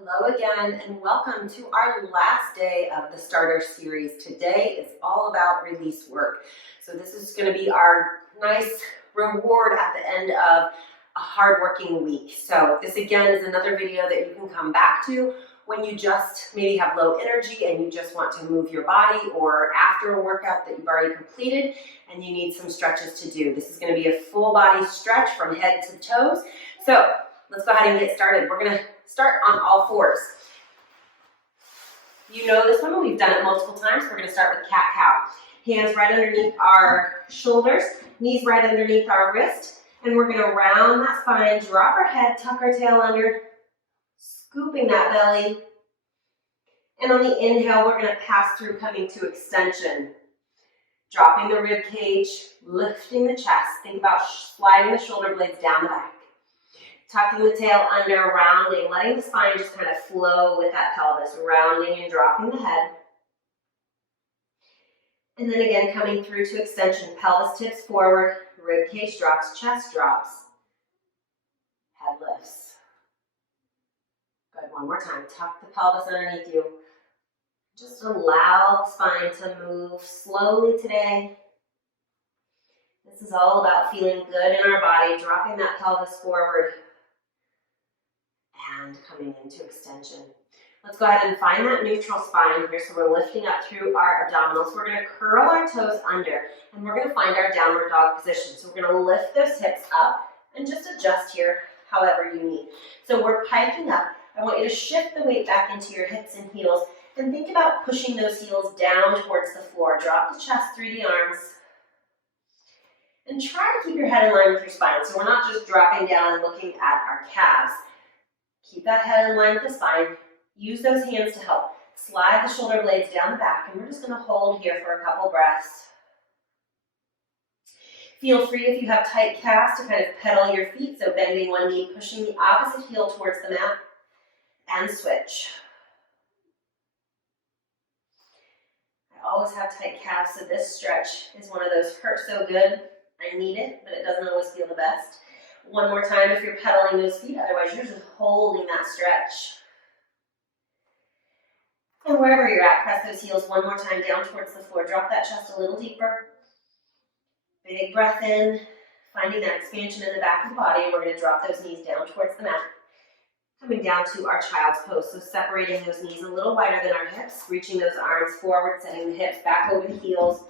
Hello again and welcome to our last day of the starter series. Today is all about release work. So this is going to be our nice reward at the end of a hard-working week. So this again is another video that you can come back to when you just maybe have low energy and you just want to move your body, or after a workout that you've already completed and you need some stretches to do. This is going to be a full body stretch from head to toes. So let's go ahead and get started. We're going to start on all fours. You know this one, we've done it multiple times. We're going to start with cat-cow. Hands right underneath our shoulders, knees right underneath our wrist, and we're going to round that spine, drop our head, tuck our tail under, scooping that belly. And on the inhale, we're going to pass through, coming to extension. Dropping the rib cage, lifting the chest. Think about sliding the shoulder blades down the back. Tucking the tail under, rounding, letting the spine just kind of flow with that pelvis, rounding and dropping the head. And then again, coming through to extension, pelvis tips forward, rib cage drops, chest drops, head lifts. Good, one more time. Tuck the pelvis underneath you. Just allow the spine to move slowly today. This is all about feeling good in our body, dropping that pelvis forward and coming into extension. Let's go ahead and find that neutral spine here. So we're lifting up through our abdominals. We're going to curl our toes under and we're going to find our downward dog position. So we're going to lift those hips up and just adjust here however you need. So we're piking up. I want you to shift the weight back into your hips and heels and think about pushing those heels down towards the floor. Drop the chest through the arms. And try to keep your head in line with your spine. So we're not just dropping down and looking at our calves. Keep that head in line with the spine. Use those hands to help slide the shoulder blades down the back, and we're just going to hold here for a couple breaths. Feel free, if you have tight calves, to kind of pedal your feet, so bending one knee, pushing the opposite heel towards the mat, and switch. I always have tight calves, so this stretch is one of those hurt so good. I need it, but it doesn't always feel the best. One more time if you're pedaling those feet, otherwise you're just holding that stretch. And wherever you're at, press those heels one more time down towards the floor. Drop that chest a little deeper. Big breath in, finding that expansion in the back of the body, and we're going to drop those knees down towards the mat. Coming down to our child's pose, so separating those knees a little wider than our hips, reaching those arms forward, setting the hips back over the heels.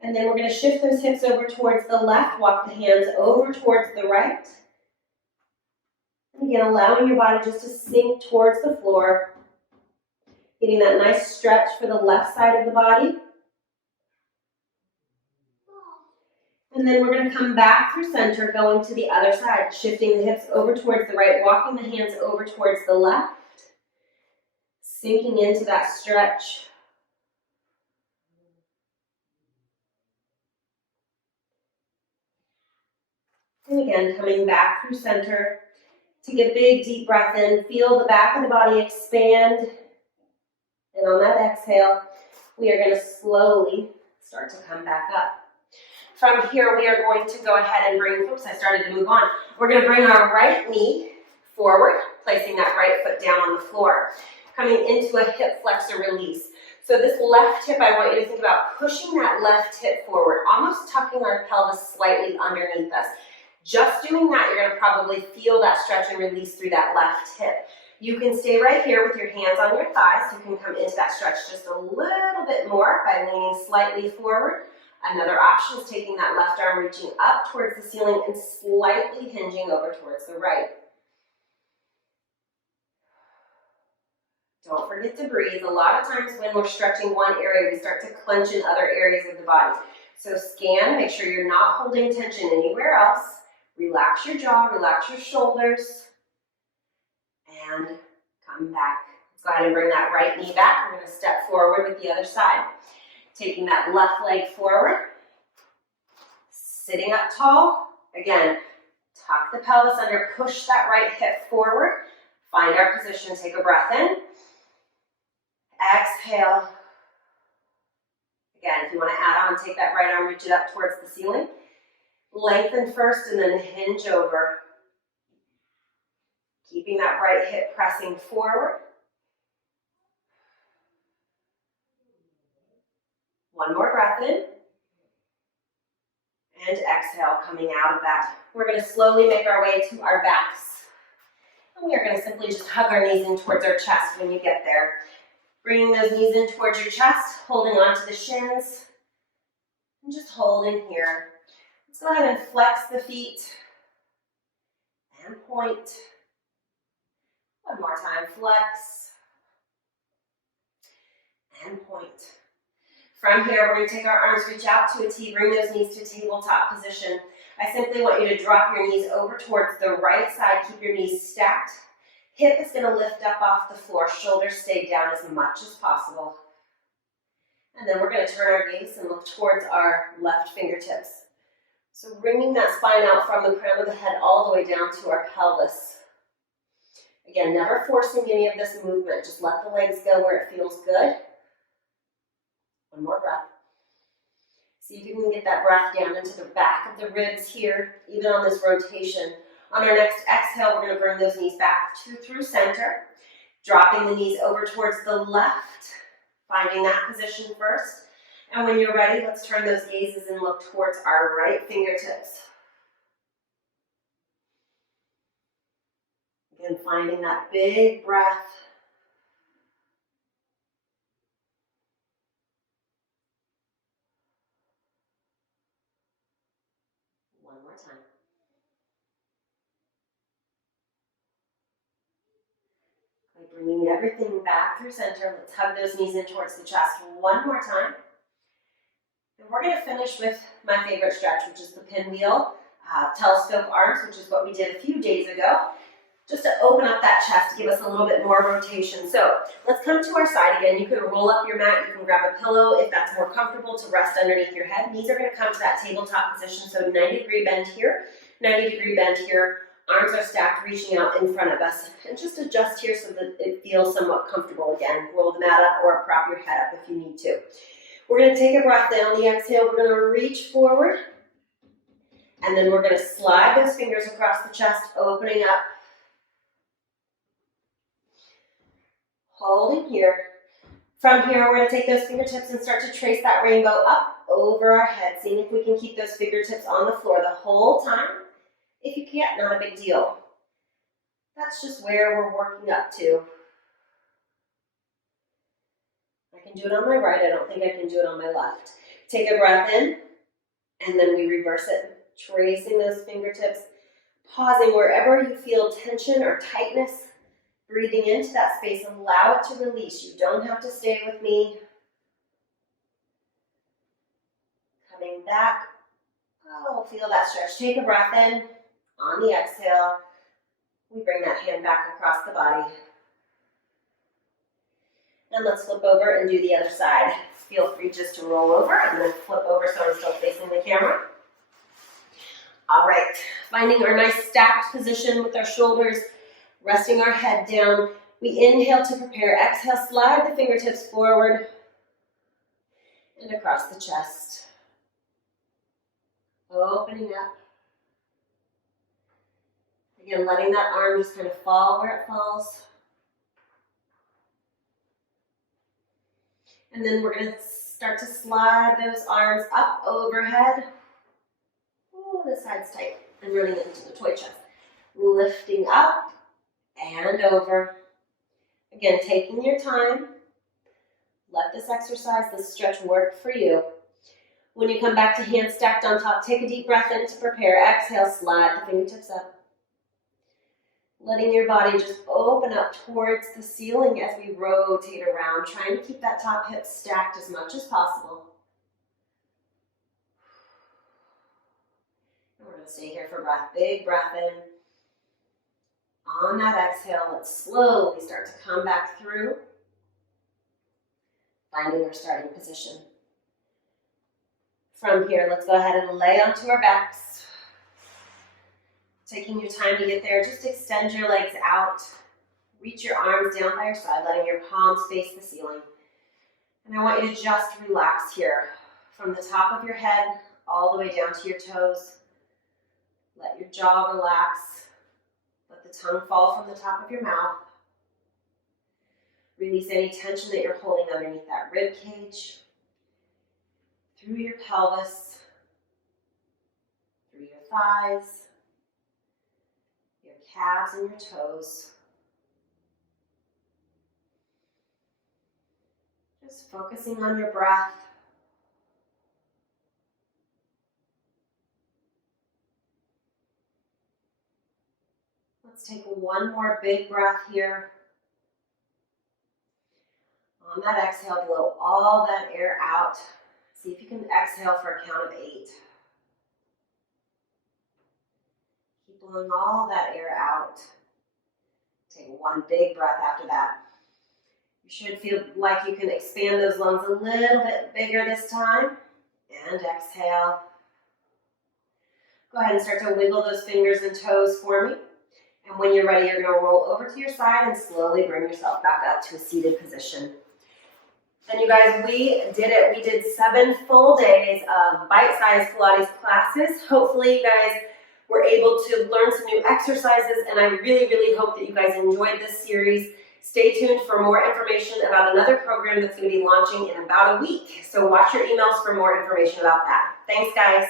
And then we're going to shift those hips over towards the left, walk the hands over towards the right. And again, allowing your body just to sink towards the floor, getting that nice stretch for the left side of the body. And then we're going to come back through center, going to the other side, shifting the hips over towards the right, walking the hands over towards the left, sinking into that stretch. And again, coming back through center. Take a big deep breath in. Feel the back of the body expand. And on that exhale, we are going to slowly start to come back up. From here, we are going to go ahead and bring, oops, I started to move on. We're going to bring our right knee forward, placing that right foot down on the floor. Coming into a hip flexor release. So this left hip, I want you to think about pushing that left hip forward, almost tucking our pelvis slightly underneath us. Just doing that, you're going to probably feel that stretch and release through that left hip. You can stay right here with your hands on your thighs. You can come into that stretch just a little bit more by leaning slightly forward. Another option is taking that left arm, reaching up towards the ceiling and slightly hinging over towards the right. Don't forget to breathe. A lot of times when we're stretching one area, we start to clench in other areas of the body. So scan, make sure you're not holding tension anywhere else. Relax your jaw, relax your shoulders, and come back. Let's go ahead and bring that right knee back. We're going to step forward with the other side. Taking that left leg forward, sitting up tall. Again, tuck the pelvis under, push that right hip forward. Find our position, take a breath in. Exhale. Again, if you want to add on, take that right arm, reach it up towards the ceiling. Lengthen first and then hinge over. Keeping that right hip pressing forward. One more breath in. And exhale, coming out of that. We're going to slowly make our way to our backs. And we are going to simply just hug our knees in towards our chest when you get there. Bringing those knees in towards your chest, holding onto the shins, and just holding here. Let's go ahead and flex the feet and point. One more time, flex and point. From here, we're going to take our arms, reach out to a T, bring those knees to tabletop position. I simply want you to drop your knees over towards the right side, keep your knees stacked. Hip is going to lift up off the floor, shoulders stay down as much as possible. And then we're going to turn our gaze and look towards our left fingertips. So bringing that spine out from the crown of the head all the way down to our pelvis. Again, never forcing any of this movement, just let the legs go where it feels good. One more breath. See if you can get that breath down into the back of the ribs here, even on this rotation. On our next exhale, we're going to bring those knees back through center, dropping the knees over towards the left, finding that position first. And when you're ready, let's turn those gazes and look towards our right fingertips. Again, finding that big breath. One more time. By bringing everything back through center, let's hug those knees in towards the chest one more time. And we're going to finish with my favorite stretch, which is the pinwheel telescope arms, which is what we did a few days ago, just to open up that chest, give us a little bit more rotation. So let's come to our side again. You can roll up your mat, you can grab a pillow if that's more comfortable to rest underneath your head. Knees are going to come to that tabletop position, so 90-degree bend here, 90-degree bend here. Arms are stacked, reaching out in front of us. And just adjust here so that it feels somewhat comfortable again. Roll the mat up or prop your head up if you need to. We're going to take a breath in. On the exhale, we're going to reach forward. And then we're going to slide those fingers across the chest, opening up. Holding here. From here, we're going to take those fingertips and start to trace that rainbow up over our head, seeing if we can keep those fingertips on the floor the whole time. If you can't, not a big deal. That's just where we're working up to. I can do it on my right. I don't think I can do it on my left. Take a breath in, and then we reverse it. Tracing those fingertips, pausing wherever you feel tension or tightness. Breathing into that space, allow it to release. You don't have to stay with me. Coming back. Oh, feel that stretch. Take a breath in. On the exhale, we bring that hand back across the body. And let's flip over and do the other side. Feel free just to roll over and then flip over so I'm still facing the camera. All right, finding our nice stacked position with our shoulders, resting our head down. We inhale to prepare. Exhale, slide the fingertips forward and across the chest. Opening up. Again, letting that arm just kind of fall where it falls. And then we're going to start to slide those arms up overhead. Ooh, this side's tight. And running it into the toy chest. Lifting up and over. Again, taking your time. Let this exercise, this stretch work for you. When you come back to hands stacked on top, take a deep breath in to prepare. Exhale, slide the fingertips up. Letting your body just open up towards the ceiling as we rotate around, trying to keep that top hip stacked as much as possible. And we're going to stay here for breath. Big breath in. On that exhale, let's slowly start to come back through, finding our starting position. From here, let's go ahead and lay onto our backs. Taking your time to get there, just extend your legs out. Reach your arms down by your side, letting your palms face the ceiling. And I want you to just relax here, from the top of your head all the way down to your toes. Let your jaw relax. Let the tongue fall from the top of your mouth. Release any tension that you're holding underneath that rib cage, through your pelvis, through your thighs, your calves and your toes. Just focusing on your breath. Let's take one more big breath here. On that exhale, blow all that air out. See if you can exhale for a count of 8. Keep blowing all that air out. Take one big breath after that. You should feel like you can expand those lungs a little bit bigger this time. And exhale. Go ahead and start to wiggle those fingers and toes for me. And when you're ready, you're going to roll over to your side and slowly bring yourself back up to a seated position. And you guys, we did it. We did 7 full days of bite-sized Pilates classes. Hopefully you guys were able to learn some new exercises, and I really, really hope that you guys enjoyed this series. Stay tuned for more information about another program that's going to be launching in about a week. So watch your emails for more information about that. Thanks, guys.